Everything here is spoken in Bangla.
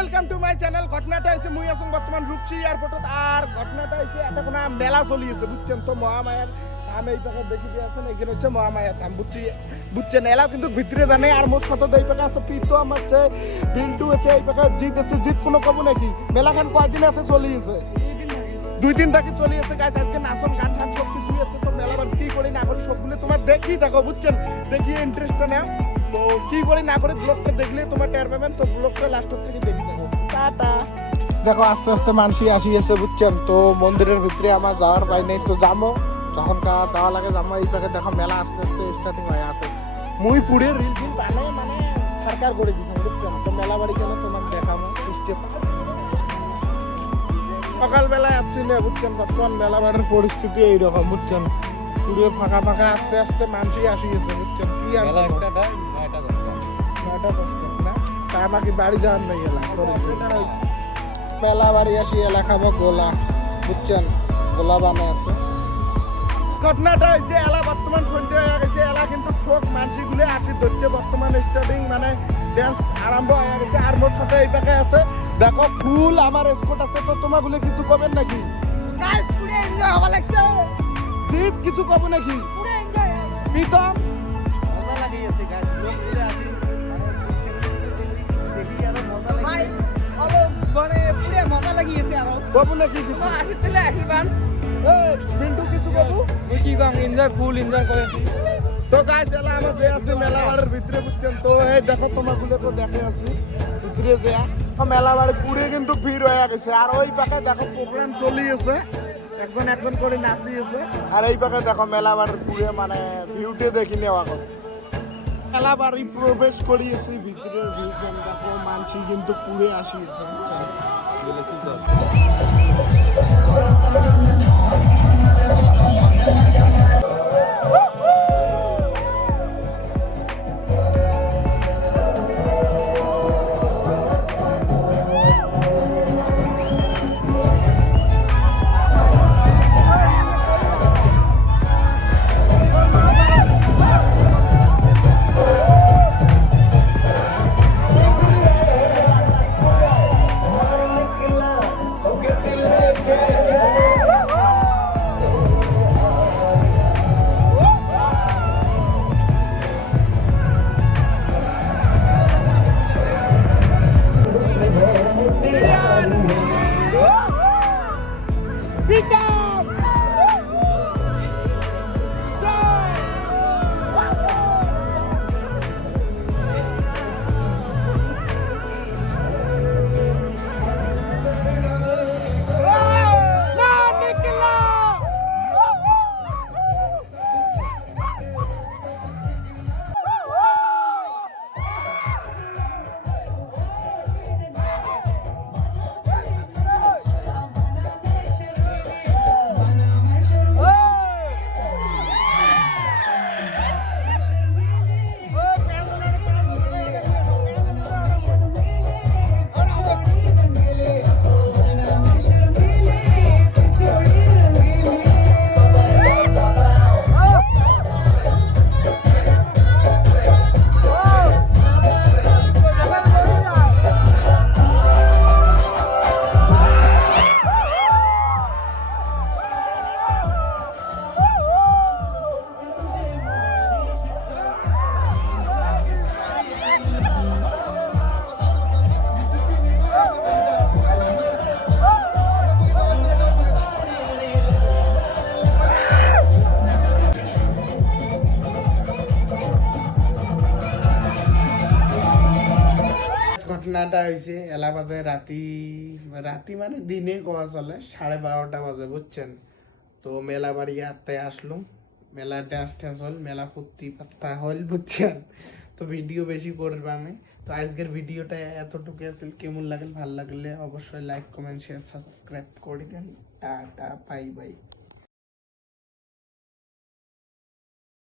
Welcome to my channel. ঘটনাটা হয়েছে মুই আছি বর্তমান রূপসী এয়ারপোর্টত। আর ঘটনাটা হয়েছে একটা কোনো মেলা চলিয়েছে বুঝছেন তো। মহামায়ার ধাম এই পাখা দেখি দিয়েছেন, এখানে হচ্ছে মহামায়ার ধাম বুঝছেন। এলাও কিন্তু ভিতরে জানে। আর মোট সাথে এই পাখা আছে প্রীতম আছে, বিন্টু আছে, এই পাখা জিত আছে। জিত কোনো কব নাকি? মেলাখান কয়দিন আছে চলিয়েছে? 2 দিন থাকি চলিয়েছে গাইস। আজকে নাচন গান ঠান সব কিছুই আছে। তো মেলাবার কি করি না করি সবগুলো তোমার দেখি দেখো বুঝছেন। দেখি ইন্টারেস্টটা নাও। তো কি করি না করে ব্লগটা দেখলে তোমার টের পাবেন। তো ব্লগটা লাস্ট থেকে দেখি দেখো। টাটা। দেখো আস্তে আস্তে মানসি আসিয়েছে বুঝছেন তো। মন্দিরের ভিতরে আমার যাওয়ার পাই নাই, তো যাবো যখন যাওয়া লাগে যাবো। এই পাশে দেখো মেলা আস্তে আস্তে স্টার্টিং হয়ে আছে। মুই পুড়ে রিল টিল বানাই মানে সরকার করে দিচ্ছেন বুঝছেন তো। মেলা বাড়ি গেলে তোমার দেখাবো সিস্টেম। সকালবেলায় আসছি না বুঝছেন। বর্তমান মেলা বাড়ির পরিস্থিতি এইরকম বুঝছেন। পুরো ফাঁকা ফাঁকা আস্তে আস্তে মানসি আসিয়েছে বুঝছেন। কি আর আমাকে বাড়ি যাওয়ার নাই এলা মেলা বাড়ি আসি এলা খাবো গোলা বুঝছেন। গোলা বানায় আছে। ঘটনাটা হয়েছে এলা বর্তমান সন্ধ্যে হয়ে গেছে। এলা কিন্তু চোখ মানসি গুলো আসি ধরছে বর্তমান স্টার্টিং মানে ড্যান্স আরম্ভ হয়ে গেছে। আর মোট সাথে এই পাখে আছে দেখো ফুল আমার স্কোট আছে। তো তোমার বলে কিছু কবেন নাকি? কিছু কব নাকি? প্রীতম বাবু নাকি কিছু বিন্টু কিছু বাবু কি কম এনজয় ফুল এনজয় করে। তো গাইস এলা আমার যে আছে মেলা বাড়ির ভিতরে বুঝছেন তো। এই দেখো তোমার গুলো তো দেখে আছি ভিতরে যে মেলা বাড়ি পুরে কিন্তু ভিড় হয়ে গেছে। আর ওই পাখায় দেখো প্রোগ্রাম চলিয়েছে, একজন করে নাচিয়েছে। আর এই পাখায় দেখো মেলা বাড়ির পুরে মানে ভিউতে দেখি নেওয়া কথা। মেলা বাড়ি প্রবেশ করিয়েছি ভিতরে ভিউজন দেখো মানসি কিন্তু পুরে আসিয়েছে। ঘটনাটা হয়েছে এলাকাতে রাতি মানে দিনে কোয়া চলে 12:30 বাজে বুঝছেন তো। মেলা বাড়ি আটটায় আসলাম। মেলা ড্যান্স ট্যান্স হল, মেলা ফুর্তি পাত্তা হল বুঝছেন তো। ভিডিও বেশি করবে আমি তো। আজকের ভিডিওটা এতটুকু আছে। কেমন লাগলে ভালো লাগলে অবশ্যই লাইক কমেন্ট শেয়ার সাবস্ক্রাইব করে দেন। Tata bye bye.